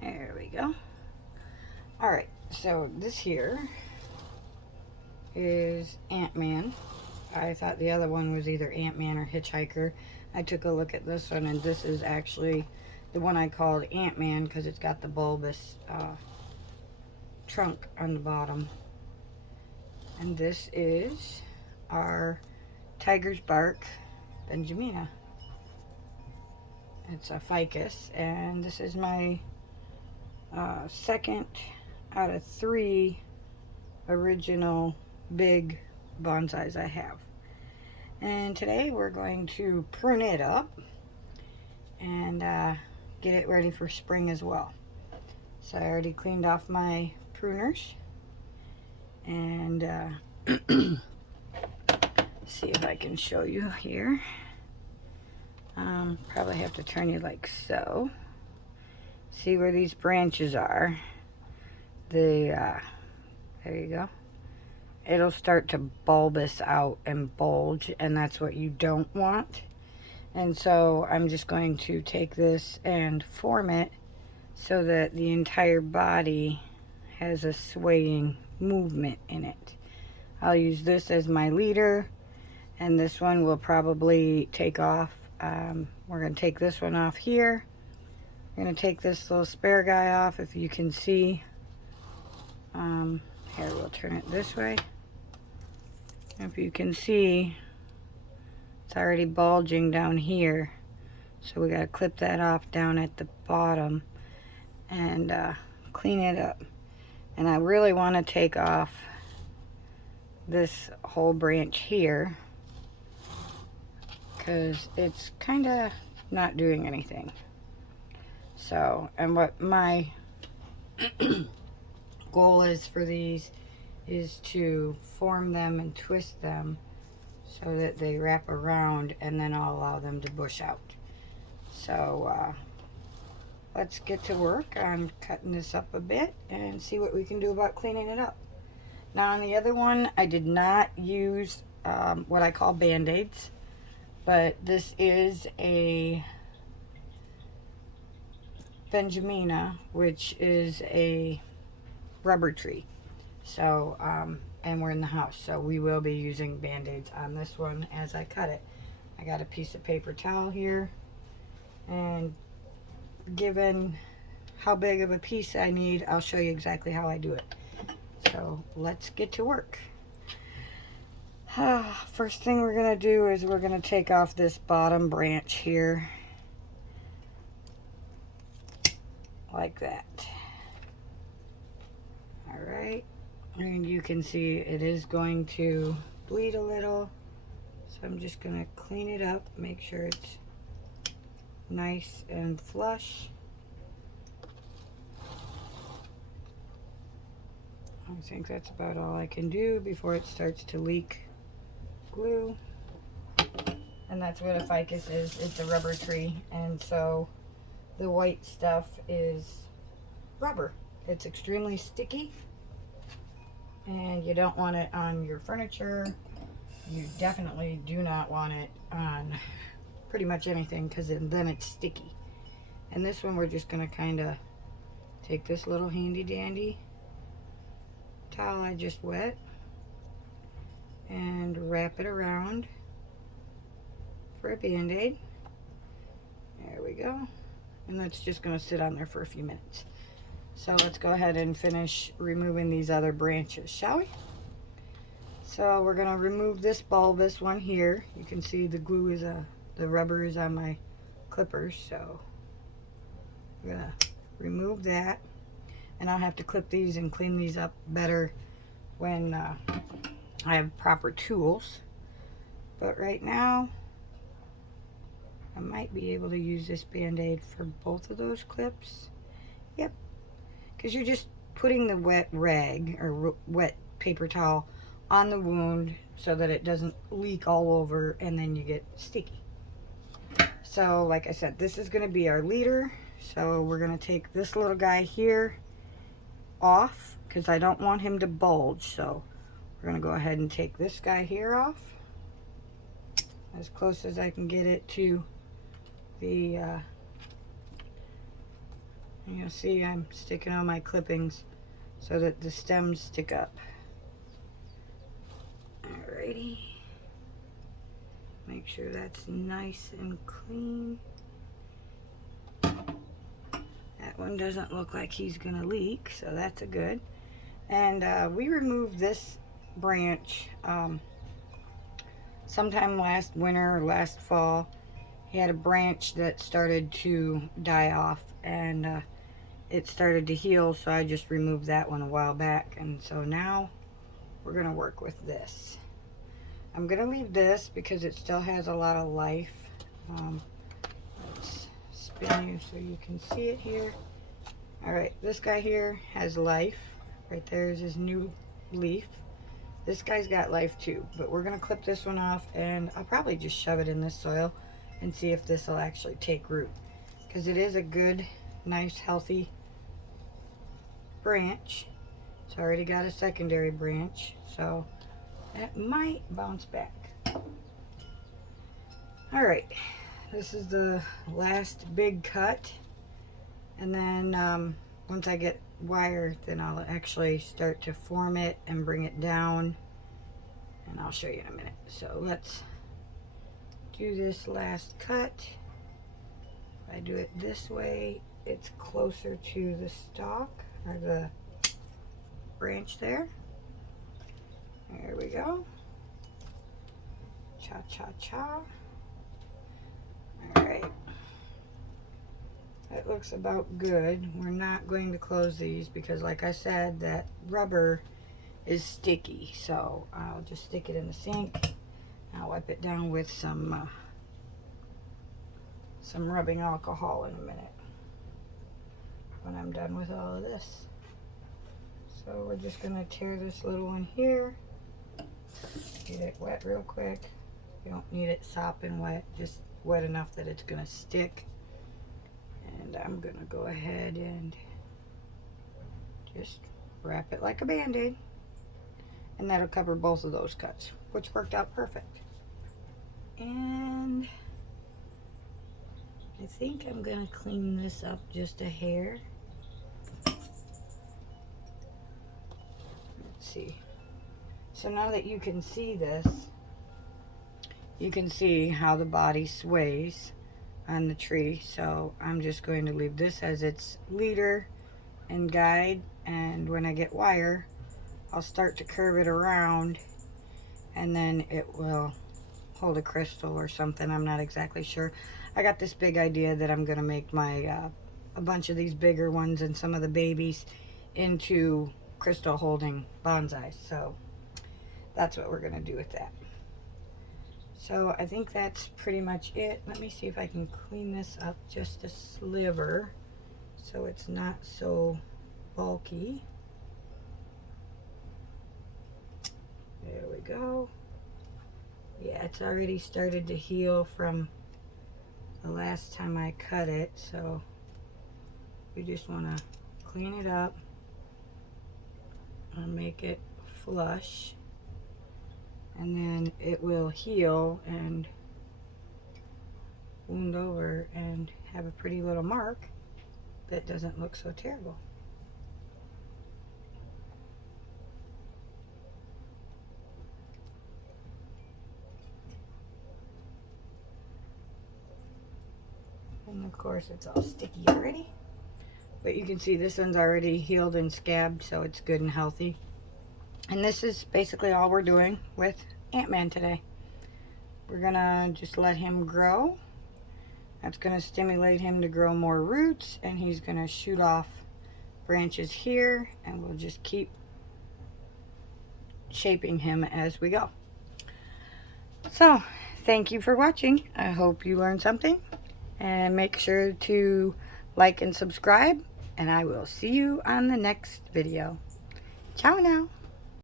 There we go. All right, so this here is Ant-Man. I thought the other one was either Ant-Man or Hitchhiker. I took a look at this one, and this is actually the one I called Ant-Man because it's got the bulbous trunk on the bottom. And this is our Tiger's Bark Benjamina. It's a ficus, and this is my second out of 3 original big bonsais I have. And today we're going to prune it up and get it ready for spring as well. So I already cleaned off my pruners, and see if I can show you here. Probably have to turn you like so. See where these branches are. There you go. It'll start to bulbous out and bulge, and that's what you don't want. And so I'm just going to take this and form it so that the entire body has a swaying movement in it. I'll use this as my leader, and this one will probably take off. We're going to take this one off here. We're going to take this little spare guy off, if you can see. Here, we'll turn it this way. If you can see, it's already bulging down here. So we got to clip that off down at the bottom and clean it up. And I really want to take off this whole branch here because it's kind of not doing anything. So, and what my goal is for these is to form them and twist them so that they wrap around, and then I'll allow them to bush out. So let's get to work on cutting this up a bit and see what we can do about cleaning it up. Now on the other one, I did not use what I call band-aids, but this is a Benjamina, which is a rubber tree. So, and we're in the house, so we will be using band-aids on this one as I cut it. I got a piece of paper towel here, and given how big of a piece I need, I'll show you exactly how I do it. So let's get to work. First thing we're going to do is we're going to take off this bottom branch here, like that. Alright, and you can see it is going to bleed a little, so I'm just going to clean it up, make sure it's nice and flush. I think that's about all I can do before it starts to leak glue. And that's what a ficus is. It's a rubber tree, and so the white stuff is rubber. It's extremely sticky, and you don't want it on your furniture. You definitely do not want it on pretty much anything, because then it's sticky. And this one, we're just going to kind of take this little handy dandy towel I just wet and wrap it around for a band-aid. There we go. And that's just going to sit on there for a few minutes. So let's go ahead and finish removing these other branches, shall we? So we're going to remove this bulbous one here. You can see the glue is the rubber is on my clippers, so I'm going to remove that. And I'll have to clip these and clean these up better when I have proper tools. But right now, I might be able to use this band-aid for both of those clips. Yep. Because you're just putting the wet rag or wet paper towel on the wound so that it doesn't leak all over and then you get sticky. So like I said, this is going to be our leader. So we're going to take this little guy here off because I don't want him to bulge. So we're going to go ahead and take this guy here off as close as I can get it to the And you'll see I'm sticking on my clippings so that the stems stick up. Alrighty. Make sure that's nice and clean. That one doesn't look like he's gonna leak, so that's a good. And we removed this branch sometime last winter or last fall. He had a branch that started to die off, and it started to heal, so I just removed that one a while back. And so now we're gonna work with this. I'm gonna leave this because it still has a lot of life. Let's spin you so you can see it here. All right, this guy here has life. Right there is his new leaf. This guy's got life too, but we're gonna clip this one off, and I'll probably just shove it in this soil and see if this will actually take root, because it is a good, nice, healthy branch. It's already got a secondary branch, so that might bounce back. All right, this is the last big cut, and then once I get wire, then I'll actually start to form it and bring it down, and I'll show you in a minute. So let's do this last cut. If I do it this way, it's closer to the stalk or the branch there. There we go. Cha cha cha. All right. That looks about good. We're not going to close these because, like I said, that rubber is sticky. So I'll just stick it in the sink. I'll wipe it down with some rubbing alcohol in a minute when I'm done with all of this. So we're just going to tear this little one here. Get it wet real quick. You don't need it sopping wet, just wet enough that it's going to stick. And I'm going to go ahead and just wrap it like a band-aid. And that'll cover both of those cuts, which worked out perfect. And I think I'm going to clean this up just a hair. Let's see. So now that you can see this, you can see how the body sways on the tree. So I'm just going to leave this as its leader and guide, and when I get wire, I'll start to curve it around, and then it will hold a crystal or something. I'm not exactly sure. I got this big idea that I'm going to make my a bunch of these bigger ones and some of the babies into crystal holding bonsai. So that's what we're going to do with that. So I think that's pretty much it. Let me see if I can clean this up just a sliver so it's not so bulky. There we go. Yeah, it's already started to heal from the last time I cut it, so we just want to clean it up and make it flush, and then it will heal and wound over and have a pretty little mark that doesn't look so terrible. And of course it's all sticky already, but you can see this one's already healed and scabbed, so it's good and healthy. And this is basically all we're doing with Ant-Man today. We're gonna just let him grow. That's gonna stimulate him to grow more roots, and he's gonna shoot off branches here, and we'll just keep shaping him as we go. So thank you for watching. I hope you learned something, and make sure to like and subscribe, and I will see you on the next video. Ciao now.